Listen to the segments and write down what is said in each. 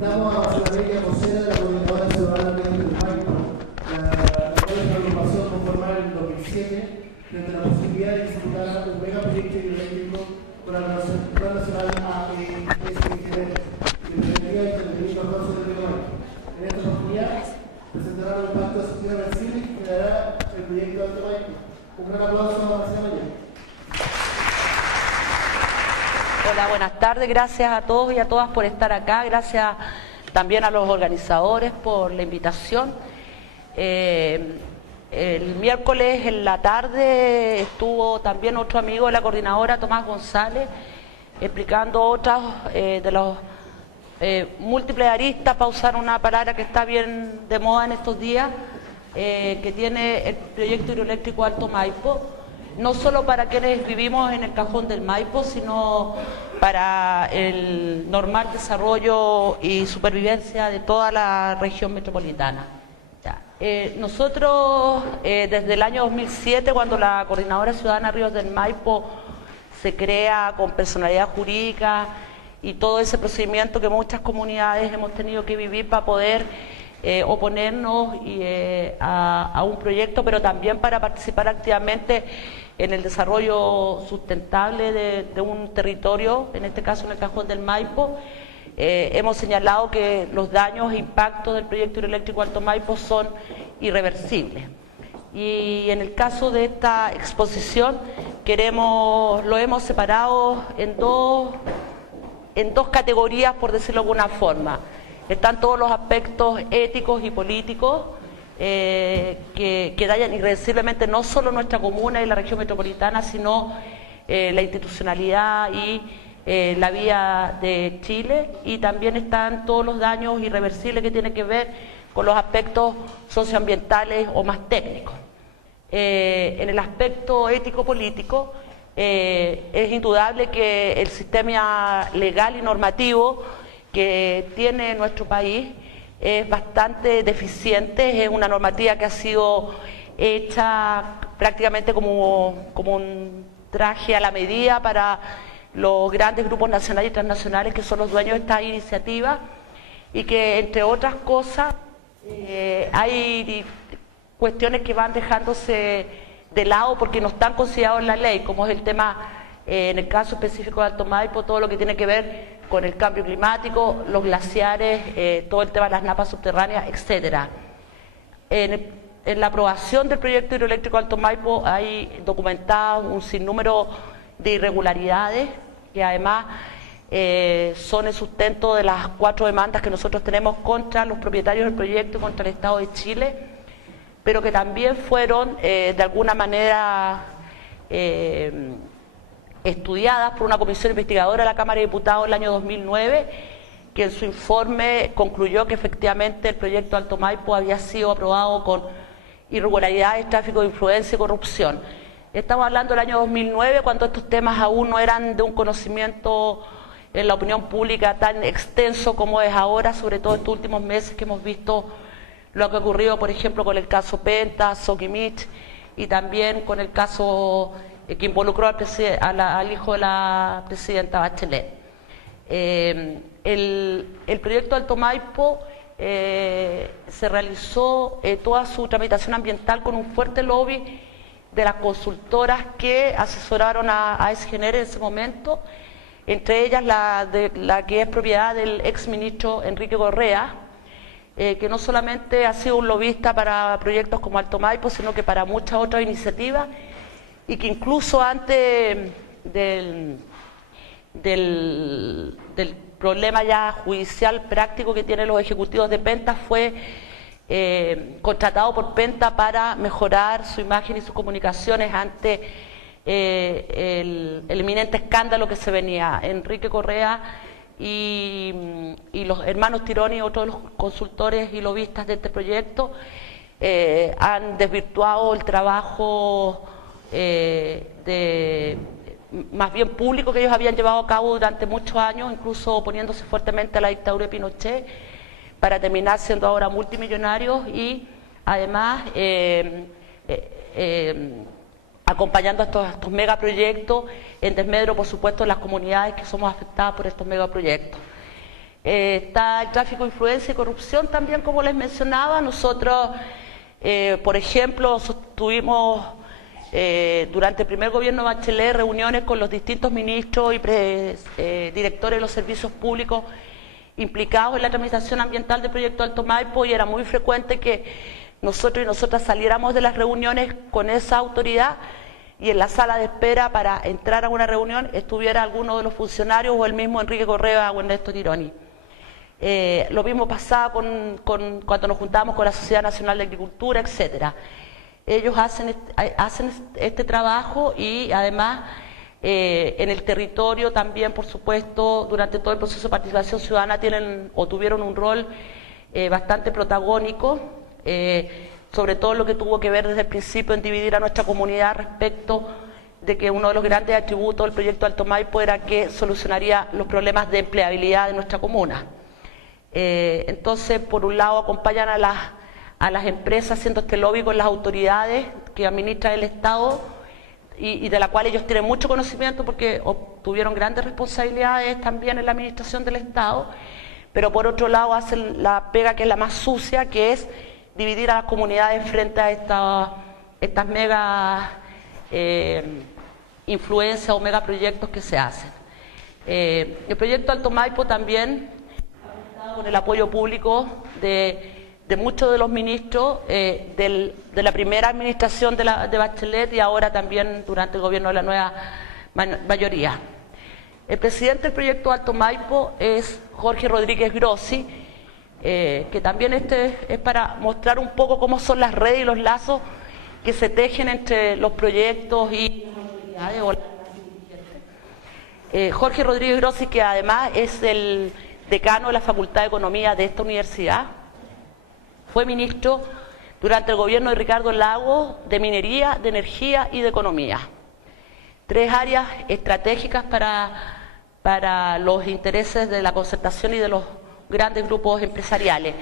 Invitamos a Ciudadanía vocera de la Coordinadora Ciudadana del Maipo, la cual es una agrupación conformada en el 2007, frente a la posibilidad de ejecutar un megaproyecto hidroeléctrico con la Plan Nacional AESGR, que dependería entre el 2014 y el 2009. En esta oportunidad presentará un pacto de sociedad reversible que creará el proyecto de Alto Maipo. Un gran aplauso a Marcela Mayor. Hola, buenas tardes. Gracias a todos y a todas por estar acá. Gracias también a los organizadores por la invitación. El miércoles en la tarde estuvo también otro amigo de la coordinadora, Tomás González, explicando otras de los múltiples aristas, para usar una palabra que está bien de moda en estos días, que tiene el proyecto hidroeléctrico Alto Maipo, no solo para quienes vivimos en el cajón del Maipo, sino para el normal desarrollo y supervivencia de toda la región metropolitana. Nosotros, desde el año 2007, cuando la Coordinadora Ciudadana Ríos del Maipo se crea con personalidad jurídica y todo ese procedimiento que muchas comunidades hemos tenido que vivir para poder oponernos a un proyecto, pero también para participar activamente en el desarrollo sustentable de un territorio, en este caso en el cajón del Maipo. Hemos señalado que los daños e impactos del proyecto hidroeléctrico Alto Maipo son irreversibles. Y en el caso de esta exposición lo hemos separado en dos categorías, por decirlo de alguna forma. Están todos los aspectos éticos y políticos que dañan irreversiblemente no solo nuestra comuna y la región metropolitana, sino la institucionalidad y la vía de Chile, y también están todos los daños irreversibles que tienen que ver con los aspectos socioambientales o más técnicos. En el aspecto ético-político, es indudable que el sistema legal y normativo que tiene nuestro país es bastante deficiente. Es una normativa que ha sido hecha prácticamente como un traje a la medida para los grandes grupos nacionales y transnacionales que son los dueños de esta iniciativa, y que, entre otras cosas, hay cuestiones que van dejándose de lado porque no están considerados en la ley, como es el tema, en el caso específico de Alto Maipo, todo lo que tiene que ver con el cambio climático, los glaciares, todo el tema de las napas subterráneas, etcétera. En la aprobación del proyecto hidroeléctrico Alto Maipo hay documentado un sinnúmero de irregularidades que además son el sustento de las 4 demandas que nosotros tenemos contra los propietarios del proyecto y contra el Estado de Chile, pero que también fueron de alguna manera estudiadas por una comisión investigadora de la Cámara de Diputados en el año 2009, que en su informe concluyó que efectivamente el proyecto Alto Maipo había sido aprobado con irregularidades, tráfico de influencia y corrupción. Estamos hablando del año 2009, cuando estos temas aún no eran de un conocimiento en la opinión pública tan extenso como es ahora, sobre todo estos últimos meses que hemos visto lo que ha ocurrido, por ejemplo, con el caso Penta, Soquimich, y también con el caso que involucró al hijo de la presidenta Bachelet. El proyecto Alto Maipo se realizó toda su tramitación ambiental con un fuerte lobby de las consultoras que asesoraron a SGNR en ese momento, entre ellas la que es propiedad del exministro Enrique Correa, que no solamente ha sido un lobista para proyectos como Alto Maipo, sino que para muchas otras iniciativas, y que incluso antes del problema ya judicial práctico que tienen los ejecutivos de Penta fue contratado por Penta para mejorar su imagen y sus comunicaciones ante el inminente escándalo que se venía. Enrique Correa y los hermanos Tironi y otros de los consultores y lobistas de este proyecto han desvirtuado el trabajo más bien público que ellos habían llevado a cabo durante muchos años, incluso oponiéndose fuertemente a la dictadura de Pinochet, para terminar siendo ahora multimillonarios y además acompañando a estos megaproyectos en desmedro, por supuesto, de las comunidades que somos afectadas por estos megaproyectos. Está el tráfico de influencia y corrupción también, como les mencionaba. Nosotros, por ejemplo, sostuvimos durante el primer gobierno de Bachelet reuniones con los distintos ministros y directores de los servicios públicos implicados en la tramitación ambiental del proyecto Alto Maipo, y era muy frecuente que nosotros y nosotras saliéramos de las reuniones con esa autoridad y en la sala de espera para entrar a una reunión estuviera alguno de los funcionarios o el mismo Enrique Correa o Ernesto Tironi. Lo mismo pasaba cuando nos juntábamos con la Sociedad Nacional de Agricultura, etcétera. Ellos hacen este trabajo y además en el territorio también, por supuesto, durante todo el proceso de participación ciudadana tuvieron un rol bastante protagónico, sobre todo lo que tuvo que ver desde el principio en dividir a nuestra comunidad respecto de que uno de los grandes atributos del proyecto Alto Maipo era que solucionaría los problemas de empleabilidad de nuestra comuna. Entonces, por un lado, acompañan a las empresas haciendo este lobby con las autoridades que administran el Estado y de la cual ellos tienen mucho conocimiento porque obtuvieron grandes responsabilidades también en la administración del Estado, pero por otro lado hacen la pega que es la más sucia, que es dividir a las comunidades frente a estas mega influencias o megaproyectos que se hacen. El proyecto Alto Maipo también ha contado con el apoyo público de muchos de los ministros de la primera administración de Bachelet y ahora también durante el gobierno de la nueva mayoría. El presidente del proyecto Alto Maipo es Jorge Rodríguez Grossi, que también es para mostrar un poco cómo son las redes y los lazos que se tejen entre los proyectos y las autoridades o las dirigentes. Jorge Rodríguez Grossi, que además es el decano de la Facultad de Economía de esta universidad, fue ministro durante el gobierno de Ricardo Lagos de Minería, de Energía y de Economía. 3 áreas estratégicas para los intereses de la concertación y de los grandes grupos empresariales.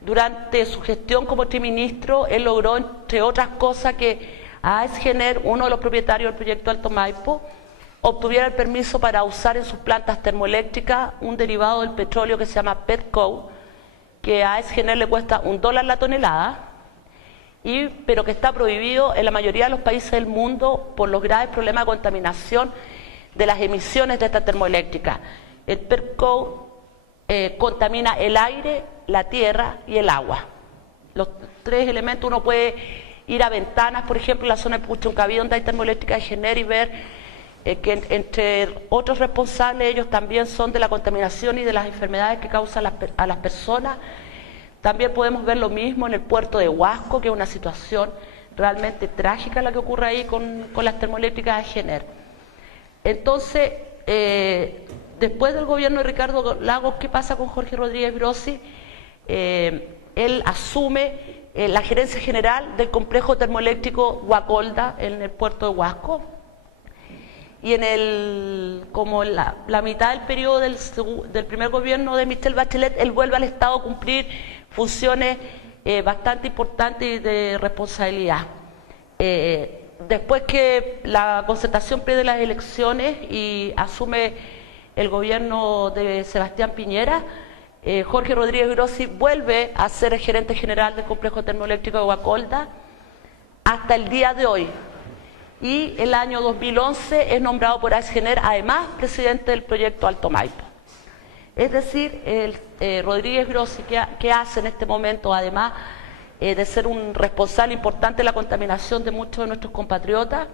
Durante su gestión como ministro, él logró, entre otras cosas, que AESGener, uno de los propietarios del proyecto Alto Maipo, obtuviera el permiso para usar en sus plantas termoeléctricas un derivado del petróleo que se llama petcoke, que a AESGener le cuesta $1 la tonelada, pero que está prohibido en la mayoría de los países del mundo por los graves problemas de contaminación de las emisiones de esta termoeléctrica. El petcoke contamina el aire, la tierra y el agua. Los 3 elementos, uno puede ir a Ventanas, por ejemplo, en la zona de Puchuncaví, donde hay termoeléctrica de Gener, y ver que entre otros responsables ellos también son de la contaminación y de las enfermedades que causan a las personas. También podemos ver lo mismo en el puerto de Huasco, que es una situación realmente trágica la que ocurre ahí con las termoeléctricas de Gener. Entonces, después del gobierno de Ricardo Lagos, ¿qué pasa con Jorge Rodríguez Grossi? Él asume la gerencia general del complejo termoeléctrico Guacolda en el puerto de Huasco, y como la mitad del periodo del primer gobierno de Michelle Bachelet, él vuelve al Estado a cumplir funciones bastante importantes y de responsabilidad. Después que la concertación pierde las elecciones y asume el gobierno de Sebastián Piñera, Jorge Rodríguez Grossi vuelve a ser el gerente general del complejo termoeléctrico de Guacolda hasta el día de hoy. Y el año 2011 es nombrado por AESGener, además, presidente del proyecto Alto Maipo. Es decir, Rodríguez Grossi, ¿qué hace en este momento, además de ser un responsable importante de la contaminación de muchos de nuestros compatriotas?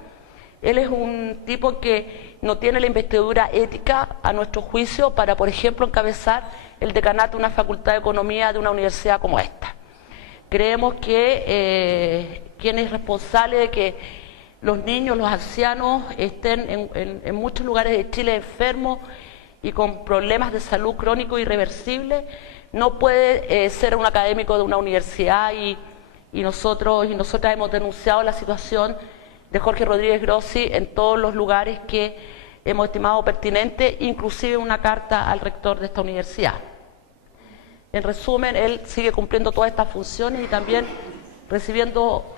Él es un tipo que no tiene la investidura ética, a nuestro juicio, para, por ejemplo, encabezar el decanato de una facultad de economía de una universidad como esta. Creemos que quien es responsable de que los niños, los ancianos estén en muchos lugares de Chile enfermos y con problemas de salud crónico irreversible, no puede ser un académico de una universidad, y nosotros y nosotras hemos denunciado la situación de Jorge Rodríguez Grossi en todos los lugares que hemos estimado pertinente, inclusive una carta al rector de esta universidad. En resumen, él sigue cumpliendo todas estas funciones y también recibiendo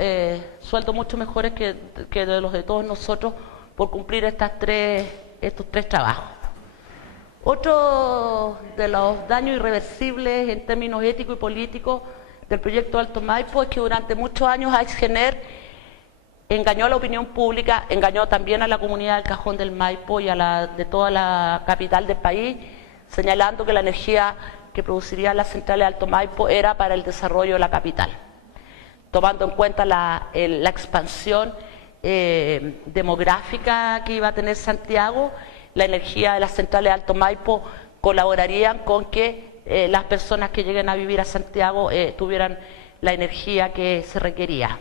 sueldos mucho mejores que de los de todos nosotros por cumplir estos tres trabajos. Otro de los daños irreversibles en términos éticos y políticos del proyecto Alto Maipo es que durante muchos años Aixgener engañó a la opinión pública, engañó también a la comunidad del Cajón del Maipo y de toda la capital del país, señalando que la energía que produciría las centrales de Alto Maipo era para el desarrollo de la capital, tomando en cuenta la expansión demográfica que iba a tener Santiago. La energía de las centrales de Alto Maipo colaborarían con que las personas que lleguen a vivir a Santiago tuvieran la energía que se requería.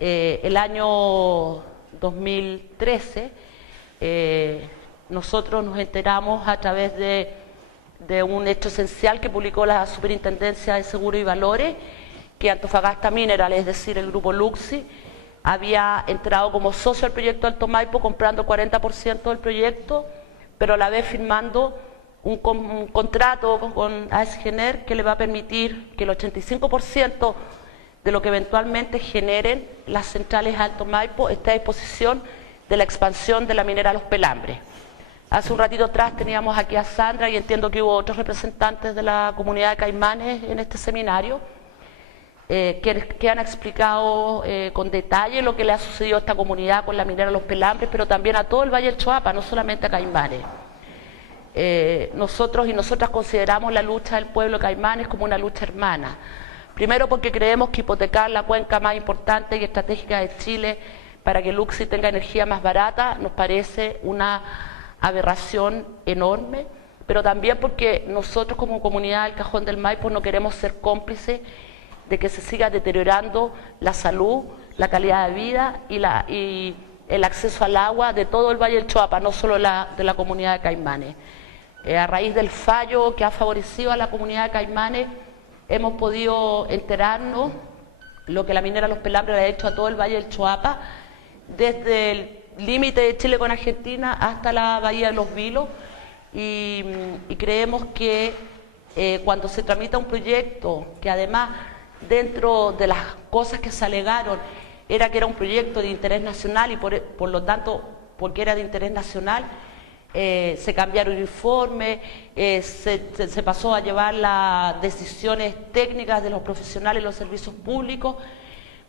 El año 2013 nosotros nos enteramos a través de un hecho esencial que publicó la Superintendencia de Seguros y Valores, que Antofagasta Mineral, es decir, el grupo Luxi, había entrado como socio al proyecto Alto Maipo comprando 40% del proyecto, pero a la vez firmando un contrato con Aixgener que le va a permitir que el 85% de lo que eventualmente generen las centrales Alto Maipo esté a disposición de la expansión de la minera Los Pelambres. Hace un ratito atrás teníamos aquí a Sandra y entiendo que hubo otros representantes de la comunidad de Caimanes en este seminario que han explicado con detalle lo que le ha sucedido a esta comunidad con la minera Los Pelambres, pero también a todo el Valle del Choapa, no solamente a Caimanes. Nosotros y nosotras consideramos la lucha del pueblo de Caimanes como una lucha hermana. Primero porque creemos que hipotecar la cuenca más importante y estratégica de Chile para que Luxi tenga energía más barata nos parece una aberración enorme, pero también porque nosotros como comunidad del Cajón del Maipo no queremos ser cómplices de que se siga deteriorando la salud, la calidad de vida y el acceso al agua de todo el Valle del Choapa, no solo de la comunidad de Caimanes. A raíz del fallo que ha favorecido a la comunidad de Caimanes, hemos podido enterarnos lo que la minera Los Pelambres le ha hecho a todo el Valle del Choapa, desde el límite de Chile con Argentina hasta la Bahía de los Vilos, y creemos que cuando se tramita un proyecto que además dentro de las cosas que se alegaron era que era un proyecto de interés nacional y por lo tanto porque era de interés nacional, se cambiaron informes, se pasó a llevar las decisiones técnicas de los profesionales y los servicios públicos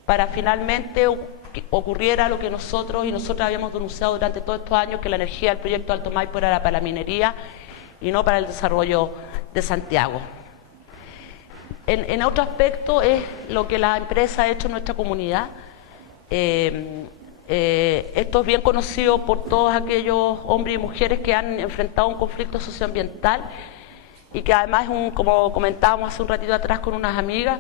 para finalmente que ocurriera lo que nosotros y nosotras habíamos denunciado durante todos estos años, que la energía del proyecto Alto Maipo era para la minería y no para el desarrollo de Santiago. En otro aspecto es lo que la empresa ha hecho en nuestra comunidad. Esto es bien conocido por todos aquellos hombres y mujeres que han enfrentado un conflicto socioambiental y que además, como comentábamos hace un ratito atrás con unas amigas,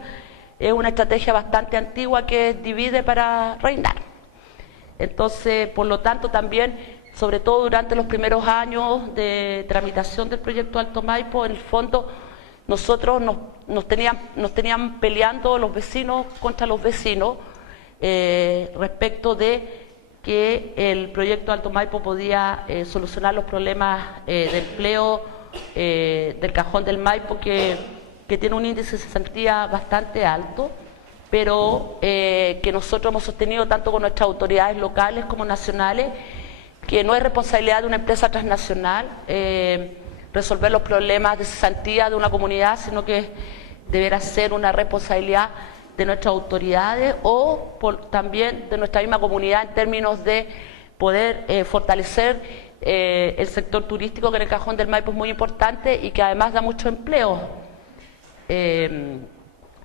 es una estrategia bastante antigua que divide para reinar. Entonces, por lo tanto, también, sobre todo durante los primeros años de tramitación del proyecto Alto Maipo, en el fondo, nosotros nos tenían peleando los vecinos contra los vecinos respecto de que el proyecto Alto Maipo podía solucionar los problemas de empleo del Cajón del Maipo, que tiene un índice de cesantía bastante alto, pero que nosotros hemos sostenido tanto con nuestras autoridades locales como nacionales, que no es responsabilidad de una empresa transnacional resolver los problemas de cesantía de una comunidad, sino que deberá ser una responsabilidad de nuestras autoridades o también de nuestra misma comunidad en términos de poder fortalecer el sector turístico, que en el Cajón del Maipo es muy importante y que además da mucho empleo.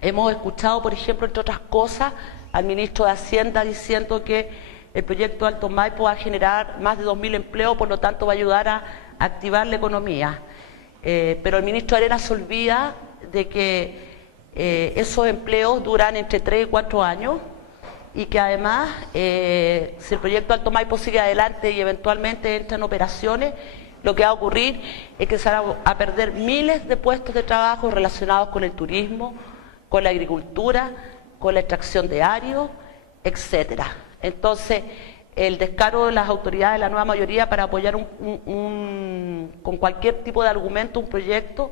Hemos escuchado, por ejemplo, entre otras cosas, al ministro de Hacienda diciendo que el proyecto Alto Maipo va a generar más de 2.000 empleos, por lo tanto va a ayudar a activar la economía. Pero el ministro Arenas se olvida de que esos empleos duran entre 3 y 4 años y que además, si el proyecto Alto Maipo sigue adelante y eventualmente entra en operaciones, lo que va a ocurrir es que se van a perder miles de puestos de trabajo relacionados con el turismo, con la agricultura, con la extracción de arios, etcétera. Entonces, el descaro de las autoridades de la nueva mayoría para apoyar con cualquier tipo de argumento un proyecto,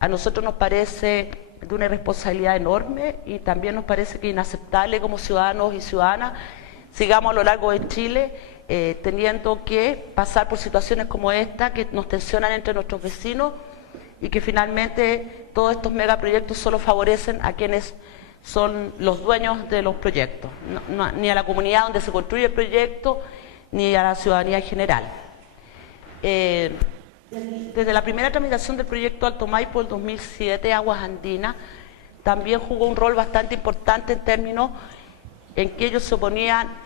a nosotros nos parece de una irresponsabilidad enorme y también nos parece que inaceptable como ciudadanos y ciudadanas sigamos a lo largo de Chile teniendo que pasar por situaciones como esta que nos tensionan entre nuestros vecinos y que finalmente todos estos megaproyectos solo favorecen a quienes son los dueños de los proyectos, ni a la comunidad donde se construye el proyecto, ni a la ciudadanía en general. Desde la primera tramitación del proyecto Alto Maipo del 2007, Aguas Andinas también jugó un rol bastante importante en términos en que ellos se oponían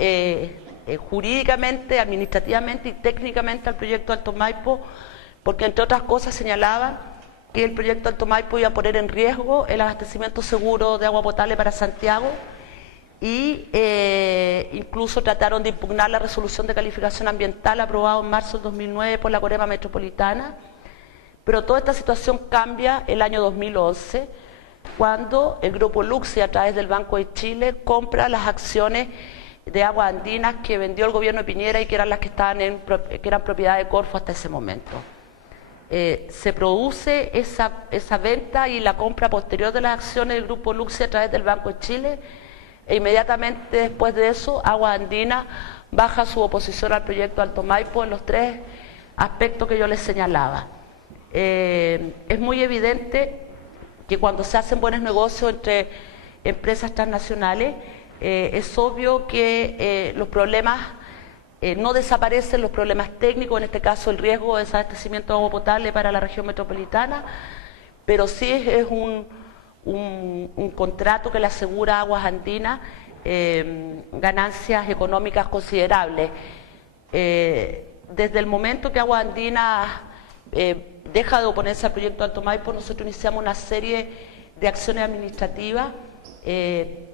jurídicamente, administrativamente y técnicamente al proyecto Alto Maipo, porque entre otras cosas señalaban que el proyecto Alto Maipo iba a poner en riesgo el abastecimiento seguro de agua potable para Santiago y incluso trataron de impugnar la resolución de calificación ambiental aprobada en marzo del 2009 por la Corema Metropolitana, pero toda esta situación cambia el año 2011 cuando el Grupo Luxi a través del Banco de Chile compra las acciones de Aguas Andinas que vendió el gobierno de Piñera y que eran las que eran propiedad de Corfo hasta ese momento. Se produce esa venta y la compra posterior de las acciones del Grupo Luxi a través del Banco de Chile e inmediatamente después de eso Aguas Andinas baja su oposición al proyecto Alto Maipo en los tres aspectos que yo les señalaba. Es muy evidente que cuando se hacen buenos negocios entre empresas transnacionales es obvio que los problemas no desaparecen, los problemas técnicos, en este caso el riesgo de desabastecimiento de agua potable para la región metropolitana, pero sí es un contrato que le asegura a Aguas Andinas ganancias económicas considerables. Desde el momento que Aguas Andinas deja de oponerse al proyecto Alto Maipo, nosotros iniciamos una serie de acciones administrativas,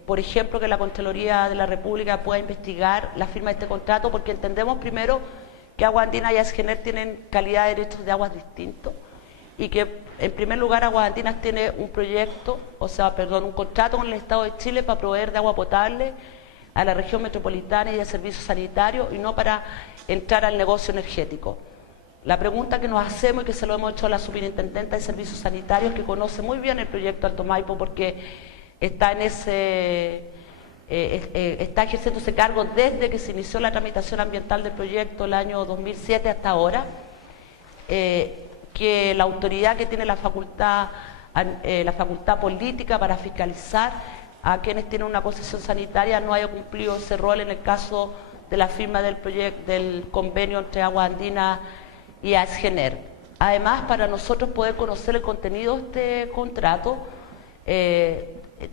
por ejemplo, que la Contraloría de la República pueda investigar la firma de este contrato, porque entendemos primero que Aguas Andinas y ASGENER tienen calidad de derechos de aguas distintos y que en primer lugar Aguas Andinas tiene un contrato con el Estado de Chile para proveer de agua potable a la región metropolitana y de servicios sanitarios y no para entrar al negocio energético. La pregunta que nos hacemos y que se lo hemos hecho a la superintendenta de servicios sanitarios, que conoce muy bien el proyecto Alto Maipo porque está ejerciendo ese cargo desde que se inició la tramitación ambiental del proyecto el año 2007 hasta ahora, que la autoridad que tiene la facultad política para fiscalizar a quienes tienen una concesión sanitaria no haya cumplido ese rol en el caso de la firma del convenio entre Aguas Andinas y ASGENER. Además, para nosotros poder conocer el contenido de este contrato,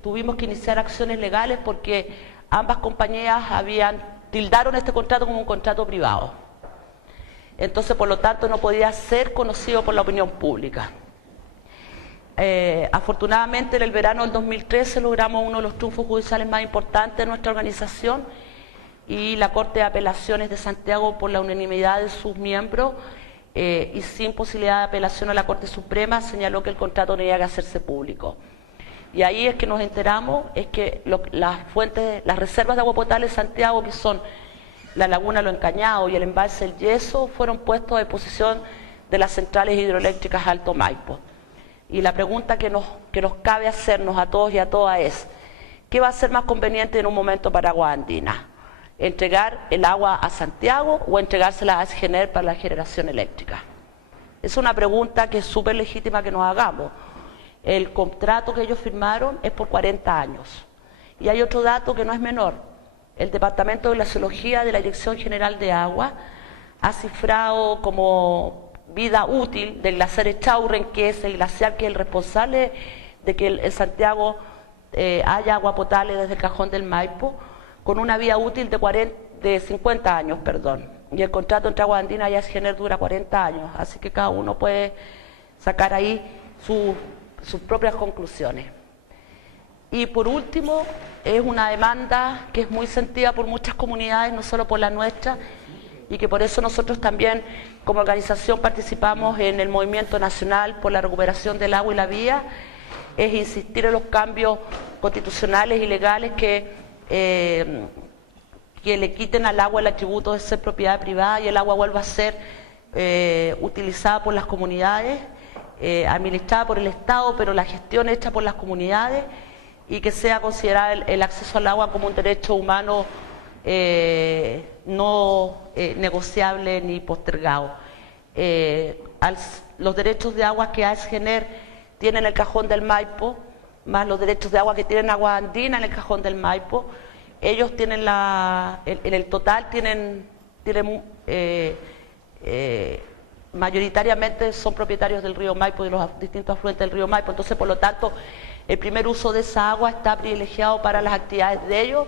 tuvimos que iniciar acciones legales porque ambas compañías tildaron este contrato como un contrato privado. Entonces, por lo tanto, no podía ser conocido por la opinión pública. Afortunadamente, en el verano del 2013 logramos uno de los triunfos judiciales más importantes de nuestra organización y la Corte de Apelaciones de Santiago, por la unanimidad de sus miembros y sin posibilidad de apelación a la Corte Suprema, señaló que el contrato tenía que hacerse público. Y ahí es que nos enteramos, es que las reservas de agua potable de Santiago, que son la Laguna Los Encañados y el embalse El Yeso, fueron puestos a disposición de las centrales hidroeléctricas Alto Maipo. Y la pregunta que nos cabe hacernos a todos y a todas es, ¿qué va a ser más conveniente en un momento para Aguas Andinas? ¿Entregar el agua a Santiago o entregársela a ASGENER para la generación eléctrica? Es una pregunta que es súper legítima que nos hagamos. El contrato que ellos firmaron es por 40 años. Y hay otro dato que no es menor. El Departamento de Glaciología de la Dirección General de Agua ha cifrado como vida útil del glaciar Echaurren, que es el glaciar que es el responsable de que en Santiago haya agua potable desde el cajón del Maipo, con una vida útil de 50 años, y el contrato entre Aguas Andinas y ASGENER dura 40 años, así que cada uno puede sacar ahí sus propias conclusiones. Y por último, es una demanda que es muy sentida por muchas comunidades, no solo por la nuestra, y que por eso nosotros también como organización participamos en el Movimiento Nacional por la Recuperación del Agua y la Vía, es insistir en los cambios constitucionales y legales que le quiten al agua el atributo de ser propiedad privada y el agua vuelva a ser utilizada por las comunidades, administrada por el Estado, pero la gestión hecha por las comunidades, y que sea considerada el acceso al agua como un derecho humano no negociable ni postergado. Los derechos de agua que AESGENER tiene en el cajón del Maipo, más los derechos de agua que tienen Agua Andina en el cajón del Maipo, ellos tienen en el total tienen mayoritariamente son propietarios del río Maipo y de los distintos afluentes del río Maipo. Entonces, por lo tanto, el primer uso de esa agua está privilegiado para las actividades de ellos,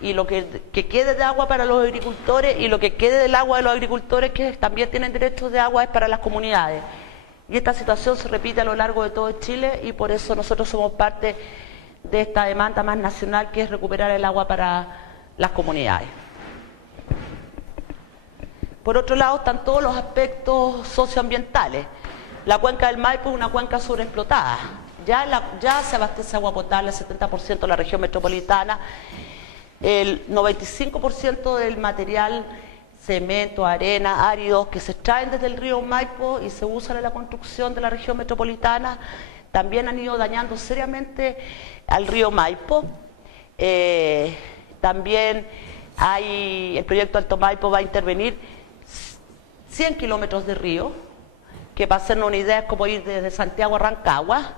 y lo que quede de agua para los agricultores y lo que quede del agua de los agricultores que también tienen derechos de agua es para las comunidades. Y esta situación se repite a lo largo de todo Chile, y por eso nosotros somos parte de esta demanda más nacional, que es recuperar el agua para las comunidades. Por otro lado están todos los aspectos socioambientales. La cuenca del Maipo es una cuenca sobreexplotada. Ya se abastece agua potable el 70% de la región metropolitana. El 95% del material, cemento, arena, áridos que se extraen desde el río Maipo y se usan en la construcción de la región metropolitana, también han ido dañando seriamente al río Maipo. También el proyecto Alto Maipo va a intervenir 100 kilómetros de río, que para hacernos una idea es como ir desde Santiago a Rancagua.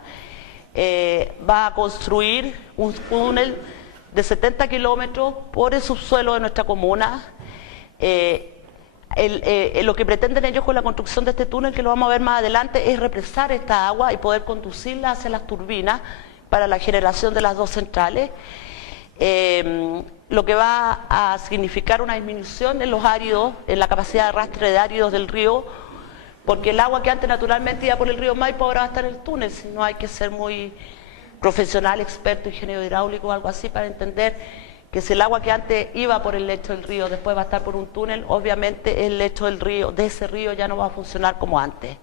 Va a construir un túnel de 70 kilómetros por el subsuelo de nuestra comuna. Lo que pretenden ellos con la construcción de este túnel, que lo vamos a ver más adelante, es represar esta agua y poder conducirla hacia las turbinas para la generación de las dos centrales, lo que va a significar una disminución en los áridos, en la capacidad de arrastre de áridos del río, porque el agua que antes naturalmente iba por el río Maipo ahora va a estar en el túnel. Si no, hay que ser muy profesional, experto, ingeniero hidráulico o algo así para entender que si el agua que antes iba por el lecho del río después va a estar por un túnel, obviamente el lecho del río, de ese río, ya no va a funcionar como antes.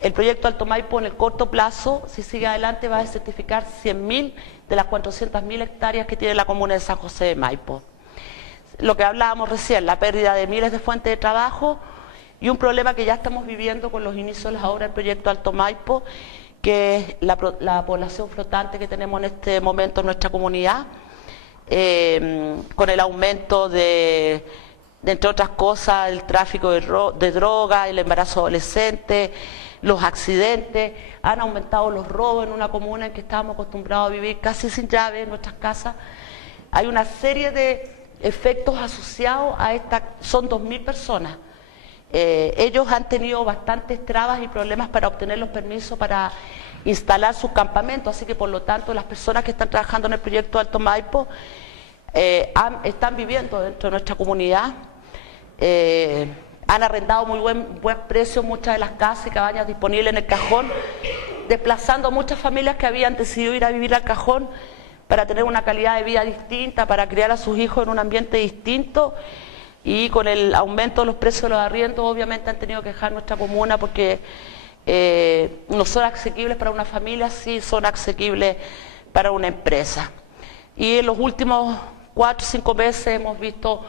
El proyecto Alto Maipo en el corto plazo, si sigue adelante, va a certificar 100.000 de las 400.000 hectáreas que tiene la comuna de San José de Maipo. Lo que hablábamos recién, la pérdida de miles de fuentes de trabajo y un problema que ya estamos viviendo con los inicios de las obras del proyecto Alto Maipo, que es la población flotante que tenemos en este momento en nuestra comunidad, con el aumento de, entre otras cosas, el tráfico de drogas, el embarazo adolescente, los accidentes. Han aumentado los robos en una comuna en que estábamos acostumbrados a vivir casi sin llave en nuestras casas. Hay una serie de efectos asociados a esta, son 2.000 personas. Ellos han tenido bastantes trabas y problemas para obtener los permisos para instalar sus campamentos, así que por lo tanto las personas que están trabajando en el proyecto Alto Maipo están viviendo dentro de nuestra comunidad. Han arrendado muy buen precio muchas de las casas y cabañas disponibles en el cajón, desplazando a muchas familias que habían decidido ir a vivir al cajón para tener una calidad de vida distinta, para criar a sus hijos en un ambiente distinto. Y con el aumento de los precios de los arriendos, obviamente han tenido que dejar nuestra comuna porque no son asequibles para una familia, sí son asequibles para una empresa. Y en los últimos 4 o 5 meses hemos visto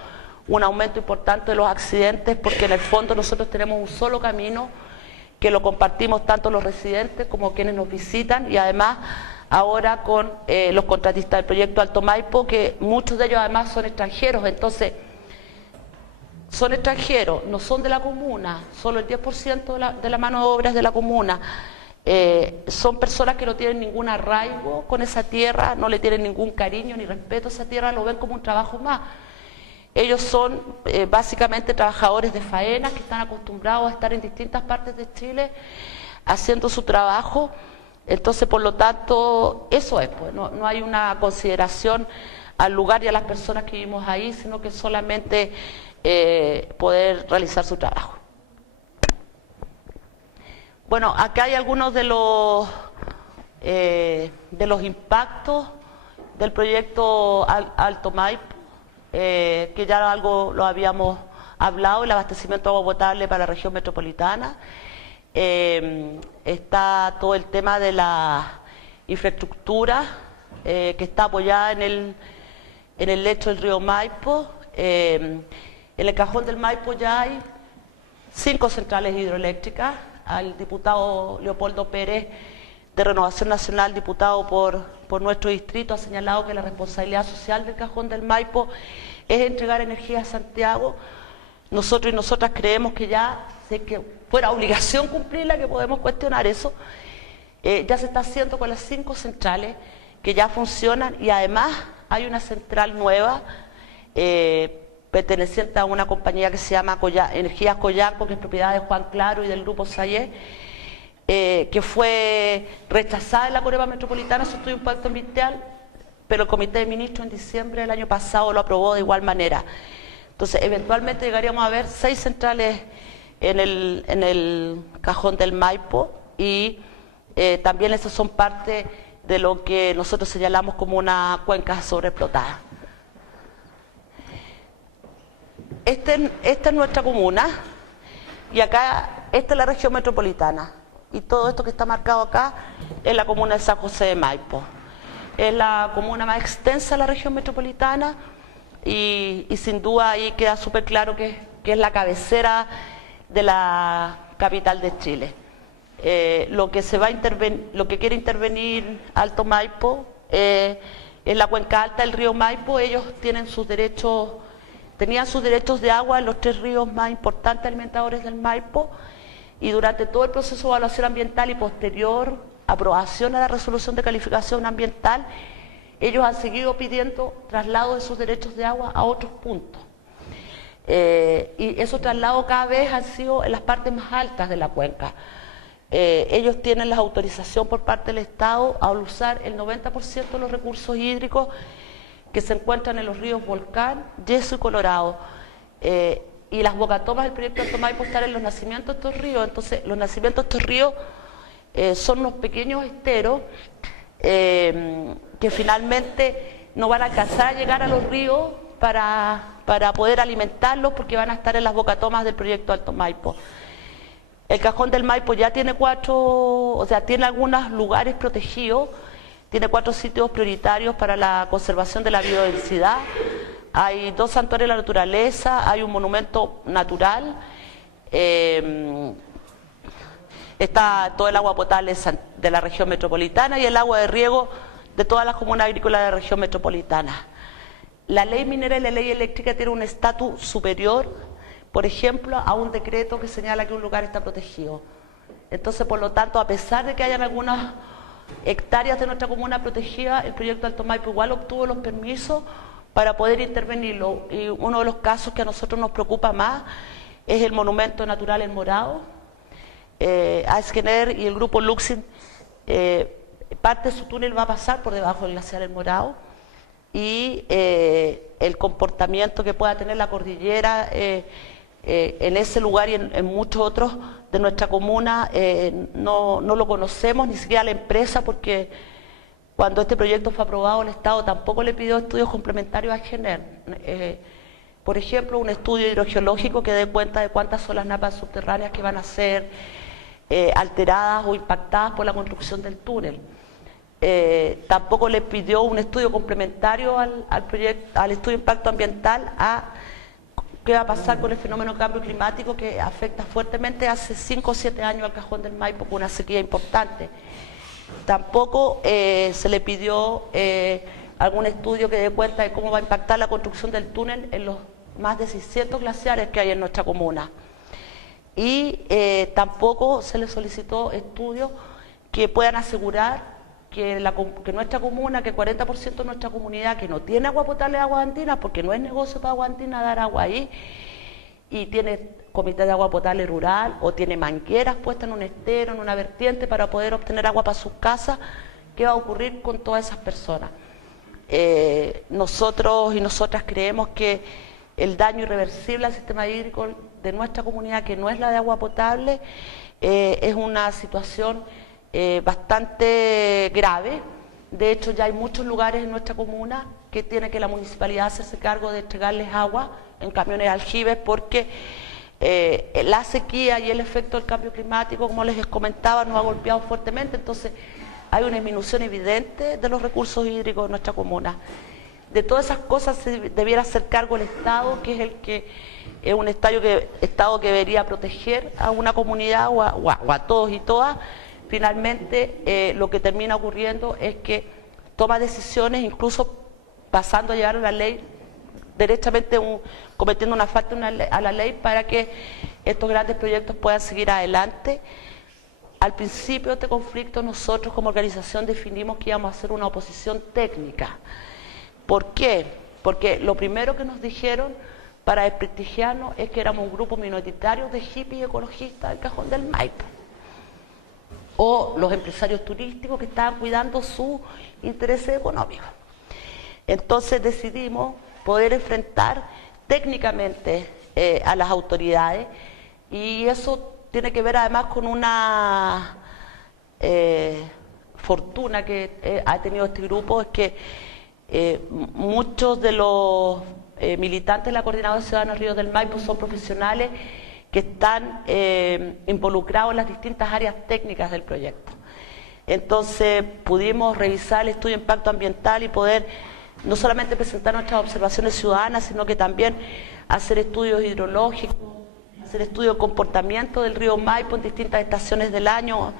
un aumento importante de los accidentes, porque en el fondo nosotros tenemos un solo camino que lo compartimos tanto los residentes como quienes nos visitan, y además ahora con los contratistas del proyecto Alto Maipo, que muchos de ellos además son extranjeros. Entonces son extranjeros, no son de la comuna, solo el 10% de la mano de obra es de la comuna. Son personas que no tienen ningún arraigo con esa tierra, no le tienen ningún cariño ni respeto a esa tierra, lo ven como un trabajo más. Ellos son básicamente trabajadores de faena que están acostumbrados a estar en distintas partes de Chile haciendo su trabajo. Entonces, por lo tanto, eso es, pues, no hay una consideración al lugar y a las personas que vivimos ahí, sino que solamente poder realizar su trabajo. Bueno, acá hay algunos de los impactos del proyecto Alto Maipo, que ya algo lo habíamos hablado, el abastecimiento de agua potable para la región metropolitana. Está todo el tema de la infraestructura que está apoyada en el lecho del río Maipo. En el cajón del Maipo ya hay 5 centrales hidroeléctricas. Al diputado Leopoldo Pérez, de Renovación Nacional, diputado por nuestro distrito, ha señalado que la responsabilidad social del cajón del Maipo es entregar energía a Santiago. Nosotros y nosotras creemos que ya, sé que fuera obligación cumplirla, que podemos cuestionar eso, ya se está haciendo con las 5 centrales que ya funcionan, y además hay una central nueva perteneciente a una compañía que se llama Energías Coyanco, que es propiedad de Juan Claro y del Grupo Sayé, que fue rechazada en la Corema Metropolitana su estudio de impacto ambiental, pero el Comité de Ministros en diciembre del año pasado lo aprobó de igual manera. Entonces, eventualmente llegaríamos a ver 6 centrales en el cajón del Maipo, y también esas son parte de lo que nosotros señalamos como una cuenca sobreexplotada. Esta es nuestra comuna, y acá, esta es la región metropolitana, y todo esto que está marcado acá es la comuna de San José de Maipo. Es la comuna más extensa de la región metropolitana, y sin duda ahí queda súper claro que es la cabecera de la capital de Chile. Lo que quiere intervenir Alto Maipo es la cuenca alta del río Maipo. Ellos tenían sus derechos de agua en los 3 ríos más importantes alimentadores del Maipo, y durante todo el proceso de evaluación ambiental y posterior aprobación a la resolución de calificación ambiental, ellos han seguido pidiendo traslado de sus derechos de agua a otros puntos. Y esos traslados cada vez han sido en las partes más altas de la cuenca. Ellos tienen la autorización por parte del Estado a usar el 90% de los recursos hídricos que se encuentran en los ríos Volcán, Yeso y Colorado. Y las bocatomas del proyecto Alto Maipo están en los nacimientos de estos ríos. Entonces, los nacimientos de estos ríos son unos pequeños esteros que finalmente no van a alcanzar a llegar a los ríos para poder alimentarlos, porque van a estar en las bocatomas del proyecto Alto Maipo. El cajón del Maipo ya tiene tiene algunos lugares protegidos, tiene 4 sitios prioritarios para la conservación de la biodiversidad, hay 2 santuarios de la naturaleza, hay un monumento natural, está todo el agua potable de la región metropolitana y el agua de riego de todas las comunas agrícolas de la región metropolitana. La ley minera y la ley eléctrica tienen un estatus superior, por ejemplo, a un decreto que señala que un lugar está protegido. Entonces, por lo tanto, a pesar de que hayan algunas hectáreas de nuestra comuna protegida, el proyecto Alto Maipo igual obtuvo los permisos para poder intervenirlo. Y uno de los casos que a nosotros nos preocupa más es el monumento natural El Morado. Aizkener y el grupo Luxin, parte de su túnel va a pasar por debajo del glaciar El Morado, y el comportamiento que pueda tener la cordillera en ese lugar y en muchos otros de nuestra comuna no lo conocemos, ni siquiera la empresa, porque cuando este proyecto fue aprobado el Estado tampoco le pidió estudios complementarios a Aizkener. Por ejemplo, un estudio hidrogeológico que dé cuenta de cuántas son las napas subterráneas que van a ser alteradas o impactadas por la construcción del túnel. Tampoco le pidió un estudio complementario al estudio de impacto ambiental a qué va a pasar con el fenómeno de cambio climático que afecta fuertemente hace 5 o 7 años al cajón del Maipo con una sequía importante. Tampoco se le pidió algún estudio que dé cuenta de cómo va a impactar la construcción del túnel en los más de 600 glaciares que hay en nuestra comuna. Y tampoco se le solicitó estudios que puedan asegurar que nuestra comuna, que 40% de nuestra comunidad que no tiene agua potable de Aguas Andinas, porque no es negocio para Aguas Andinas dar agua ahí, y tiene comité de agua potable rural o tiene mangueras puestas en un estero, en una vertiente para poder obtener agua para sus casas, ¿qué va a ocurrir con todas esas personas? Nosotros y nosotras creemos que el daño irreversible al sistema hídrico de nuestra comunidad, que no es la de agua potable, es una situación bastante grave. De hecho, ya hay muchos lugares en nuestra comuna que tiene que la municipalidad hacerse cargo de entregarles agua en camiones de aljibes, porque la sequía y el efecto del cambio climático, como les comentaba, nos ha golpeado fuertemente. Entonces hay una disminución evidente de los recursos hídricos de nuestra comuna. De todas esas cosas se debiera hacer cargo el Estado, que es un Estado que debería proteger a una comunidad o a todos y todas. Finalmente, lo que termina ocurriendo es que toma decisiones, incluso pasando a llevar a la ley derechamente cometiendo una falta a la ley para que estos grandes proyectos puedan seguir adelante. Al principio de este conflicto nosotros como organización definimos que íbamos a hacer una oposición técnica. ¿Por qué? Porque lo primero que nos dijeron para desprestigiarnos es que éramos un grupo minoritario de hippies ecologistas del Cajón del Maipo, o los empresarios turísticos que estaban cuidando sus intereses económicos. Entonces decidimos poder enfrentar técnicamente a las autoridades, y eso tiene que ver además con una fortuna que ha tenido este grupo, es que muchos de los militantes de la Coordinadora Ciudadana Ríos del Maipo son profesionales que están involucrados en las distintas áreas técnicas del proyecto. Entonces pudimos revisar el estudio de impacto ambiental y poder no solamente presentar nuestras observaciones ciudadanas, sino que también hacer estudios hidrológicos, hacer estudios de comportamiento del río Maipo en distintas estaciones del año,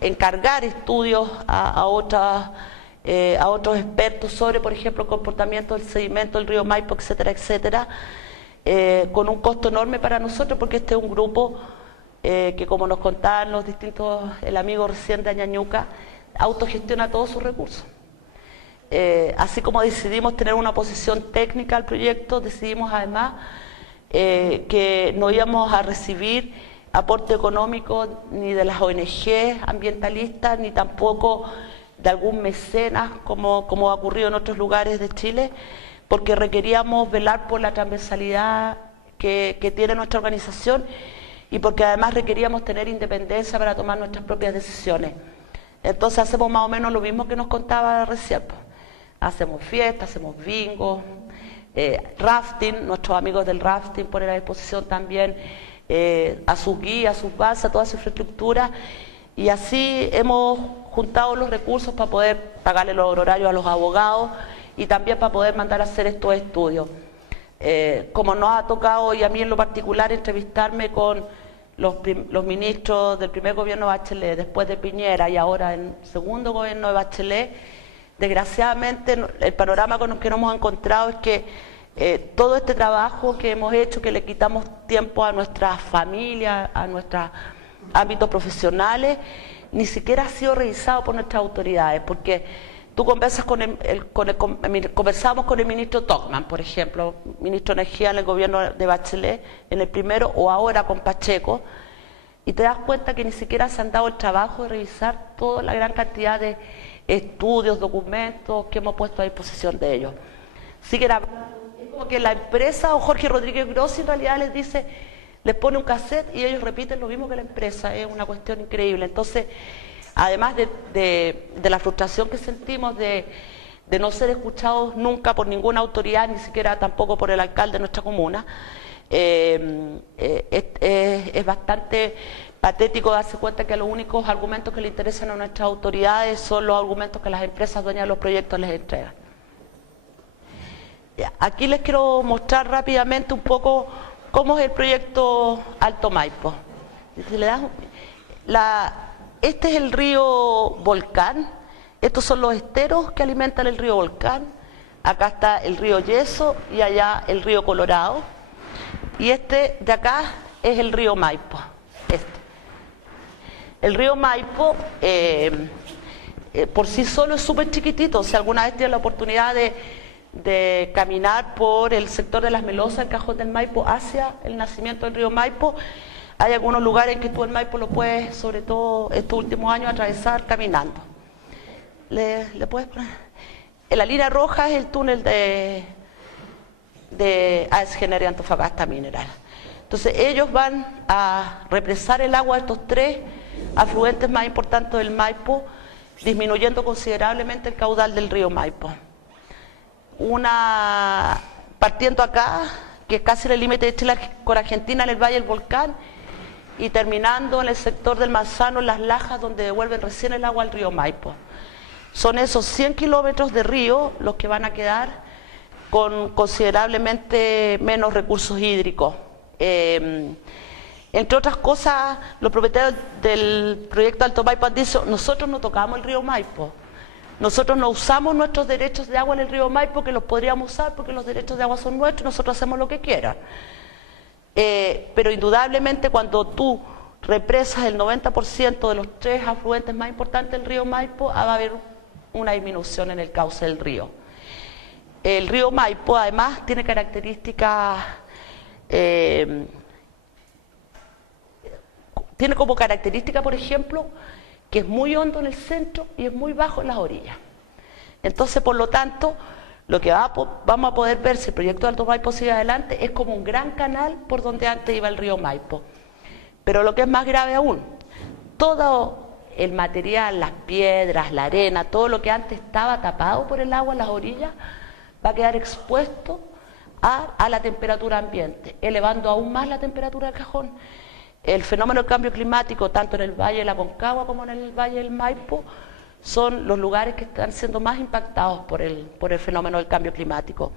encargar estudios a otros expertos sobre, por ejemplo, el comportamiento del sedimento del río Maipo, etcétera, etcétera, con un costo enorme para nosotros, porque este es un grupo que, como nos contaban el amigo recién de Añañuca, autogestiona todos sus recursos. Así como decidimos tener una posición técnica al proyecto, decidimos además que no íbamos a recibir aporte económico ni de las ONG ambientalistas, ni tampoco de algún mecenas, como ha ocurrido en otros lugares de Chile, porque requeríamos velar por la transversalidad que tiene nuestra organización, y porque además requeríamos tener independencia para tomar nuestras propias decisiones. Entonces hacemos más o menos lo mismo que nos contaba recién. Hacemos fiestas, hacemos bingo, rafting, nuestros amigos del rafting ponen a disposición también a sus guías, a sus bases, a toda su infraestructura, y así hemos juntado los recursos para poder pagarle los honorarios a los abogados y también para poder mandar a hacer estos estudios. Como nos ha tocado, y a mí en lo particular, entrevistarme con los ministros del primer gobierno de Bachelet, después de Piñera y ahora en el segundo gobierno de Bachelet, desgraciadamente el panorama con el que nos hemos encontrado es que todo este trabajo que hemos hecho, que le quitamos tiempo a nuestras familias, a nuestros ámbitos profesionales, ni siquiera ha sido revisado por nuestras autoridades, porque tú conversas conversábamos con el ministro Tocman, por ejemplo, ministro de Energía en el gobierno de Bachelet, en el primero, o ahora con Pacheco, y te das cuenta que ni siquiera se han dado el trabajo de revisar toda la gran cantidad de estudios, documentos que hemos puesto a disposición de ellos. Así que es como que la empresa, o Jorge Rodríguez Grossi, en realidad les pone un cassette y ellos repiten lo mismo que la empresa. Es una cuestión increíble. Entonces, además de la frustración que sentimos de no ser escuchados nunca por ninguna autoridad, ni siquiera tampoco por el alcalde de nuestra comuna, es bastante patético darse cuenta que los únicos argumentos que le interesan a nuestras autoridades son los argumentos que las empresas dueñas de los proyectos les entregan. Aquí les quiero mostrar rápidamente un poco cómo es el proyecto Alto Maipo. Este es el río Volcán, estos son los esteros que alimentan el río Volcán, acá está el río Yeso y allá el río Colorado, y este de acá es el río Maipo. El río Maipo por sí solo es súper chiquitito. Si alguna vez tienes la oportunidad de caminar por el sector de Las Melosas, el Cajón del Maipo, hacia el nacimiento del río Maipo, hay algunos lugares en que tú el Maipo lo puedes, sobre todo estos últimos años, atravesar caminando. ¿Le puedes poner? En la línea roja es el túnel de AES y Antofagasta Mineral. Entonces ellos van a represar el agua de estos tres afluentes más importantes del Maipo, disminuyendo considerablemente el caudal del río Maipo. Partiendo acá, que es casi en el límite de Chile con Argentina, en el Valle del Volcán, y terminando en el sector del Manzano, en Las Lajas, donde devuelven recién el agua al río Maipo. Son esos 100 kilómetros de río los que van a quedar con considerablemente menos recursos hídricos. Entre otras cosas, los propietarios del proyecto Alto Maipo han dicho: nosotros no tocamos el río Maipo, Nosotros no usamos nuestros derechos de agua en el río Maipo, que los podríamos usar porque los derechos de agua son nuestros, nosotros hacemos lo que quieran. Pero indudablemente cuando tú represas el 90% de los 3 afluentes más importantes del río Maipo, va a haber una disminución en el cauce del río. El río Maipo además tiene características, tiene como característica, por ejemplo, que es muy hondo en el centro y es muy bajo en las orillas. Entonces, por lo tanto, lo que vamos a poder ver si el proyecto de Alto Maipo sigue adelante es como un gran canal por donde antes iba el río Maipo. Pero lo que es más grave aún, todo el material, las piedras, la arena, todo lo que antes estaba tapado por el agua en las orillas, va a quedar expuesto a la temperatura ambiente, elevando aún más la temperatura del Cajón. El fenómeno del cambio climático, tanto en el Valle de la Aconcagua como en el Valle del Maipo, son los lugares que están siendo más impactados por el fenómeno del cambio climático.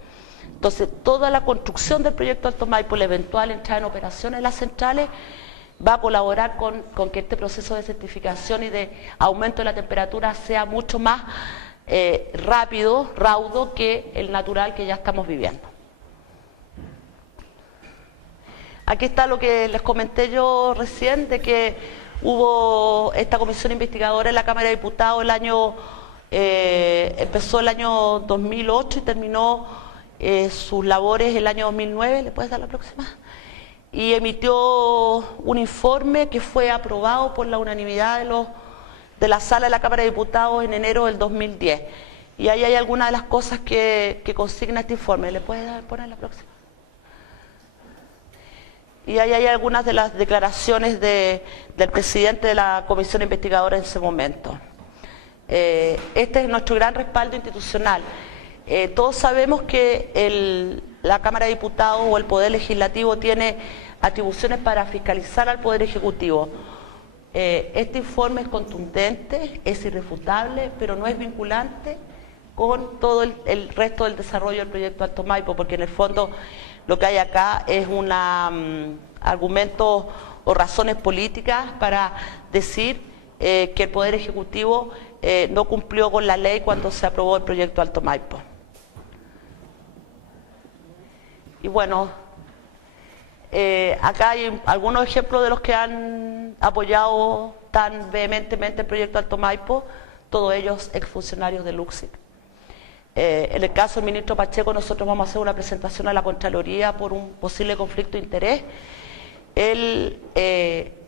Entonces, toda la construcción del proyecto Alto Maipo, la eventual entrada en operación en las centrales, va a colaborar con que este proceso de desertificación y de aumento de la temperatura sea mucho más rápido, raudo, que el natural que ya estamos viviendo. Aquí está lo que les comenté yo recién, de que hubo esta comisión investigadora en la Cámara de Diputados empezó el año 2008 y terminó sus labores el año 2009, ¿le puedes dar la próxima? Y emitió un informe que fue aprobado por la unanimidad de la sala de la Cámara de Diputados en enero del 2010. Y ahí hay algunas de las cosas que consigna este informe. ¿Le puedes poner la próxima? Y ahí hay algunas de las declaraciones del presidente de la comisión investigadora en ese momento. Este es nuestro gran respaldo institucional. Todos sabemos que la Cámara de Diputados o el Poder Legislativo tiene atribuciones para fiscalizar al Poder Ejecutivo. Este informe es contundente, es irrefutable, pero no es vinculante con todo el resto del desarrollo del proyecto Alto Maipo, porque en el fondo lo que hay acá es argumentos o razones políticas para decir que el Poder Ejecutivo no cumplió con la ley cuando se aprobó el proyecto Alto Maipo. Y bueno, acá hay algunos ejemplos de los que han apoyado tan vehementemente el proyecto Alto Maipo, todos ellos exfuncionarios de LUCSIC. En el caso del ministro Pacheco, nosotros vamos a hacer una presentación a la Contraloría por un posible conflicto de interés. Él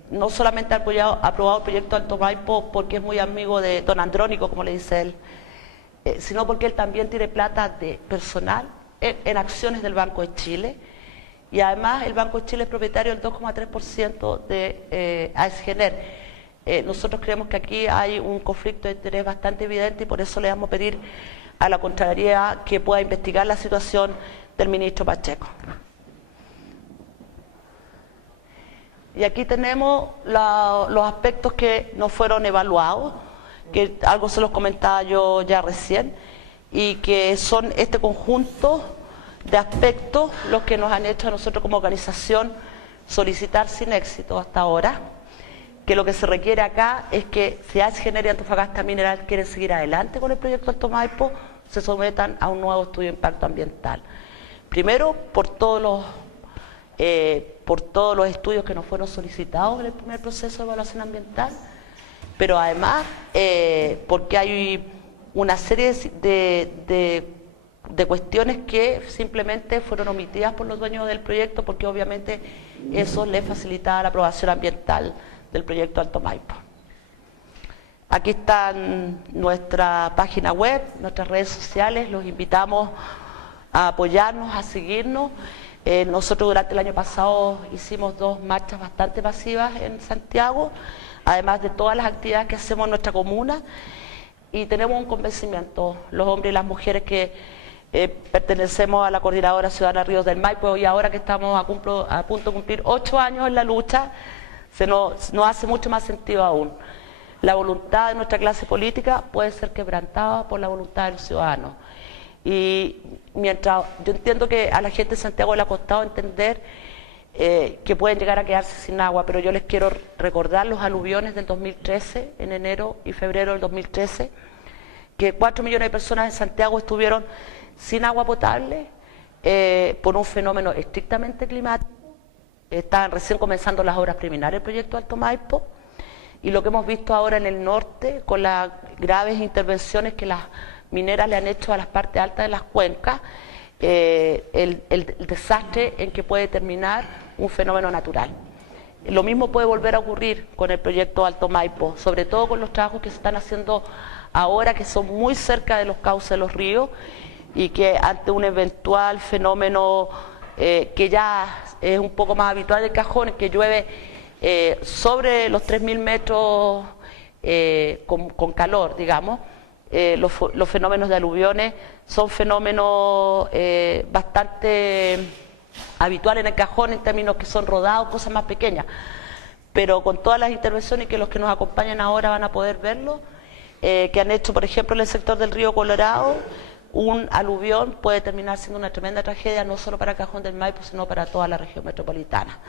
no solamente ha aprobado el proyecto Alto Maipo porque es muy amigo de don Andrónico, como le dice él, sino porque él también tiene plata de personal en acciones del Banco de Chile, y además el Banco de Chile es propietario del 2,3% de AESGener. Nosotros creemos que aquí hay un conflicto de interés bastante evidente y por eso le vamos a pedir a la Contraloría que pueda investigar la situación del ministro Pacheco. Y aquí tenemos los aspectos que no fueron evaluados, que algo se los comentaba yo ya recién, y que son este conjunto de aspectos los que nos han hecho a nosotros como organización solicitar sin éxito hasta ahora, que lo que se requiere acá es que si AESGener y Antofagasta Mineral quieren seguir adelante con el proyecto Alto Maipo, se sometan a un nuevo estudio de impacto ambiental. Primero, por todos los estudios que nos fueron solicitados en el primer proceso de evaluación ambiental, pero además porque hay una serie de cuestiones que simplemente fueron omitidas por los dueños del proyecto, porque obviamente eso les facilitaba la aprobación ambiental del proyecto Alto Maipo. Aquí está nuestra página web, nuestras redes sociales, los invitamos a apoyarnos, a seguirnos. Nosotros durante el año pasado hicimos 2 marchas bastante masivas en Santiago, además de todas las actividades que hacemos en nuestra comuna, y tenemos un convencimiento, los hombres y las mujeres que pertenecemos a la Coordinadora Ciudadana Ríos del Maipo, y ahora que estamos a punto de cumplir 8 años en la lucha, nos hace mucho más sentido aún. La voluntad de nuestra clase política puede ser quebrantada por la voluntad de los ciudadanos. Y mientras yo entiendo que a la gente de Santiago le ha costado entender que pueden llegar a quedarse sin agua, pero yo les quiero recordar los aluviones del 2013, en enero y febrero del 2013, que 4 millones de personas en Santiago estuvieron sin agua potable por un fenómeno estrictamente climático. Estaban recién comenzando las obras preliminares del proyecto Alto Maipo, y lo que hemos visto ahora en el norte, con las graves intervenciones que las mineras le han hecho a las partes altas de las cuencas, el desastre en que puede terminar un fenómeno natural. Lo mismo puede volver a ocurrir con el proyecto Alto Maipo, sobre todo con los trabajos que se están haciendo ahora, que son muy cerca de los cauces de los ríos, y que ante un eventual fenómeno que ya es un poco más habitual del Cajón, en que llueve sobre los 3.000 metros con calor, digamos, los fenómenos de aluviones son fenómenos bastante habituales en el Cajón, en términos que son rodados, cosas más pequeñas, pero con todas las intervenciones que los que nos acompañan ahora van a poder verlo, que han hecho, por ejemplo, en el sector del río Colorado, un aluvión puede terminar siendo una tremenda tragedia, no solo para Cajón del Maipo, sino para toda la región metropolitana.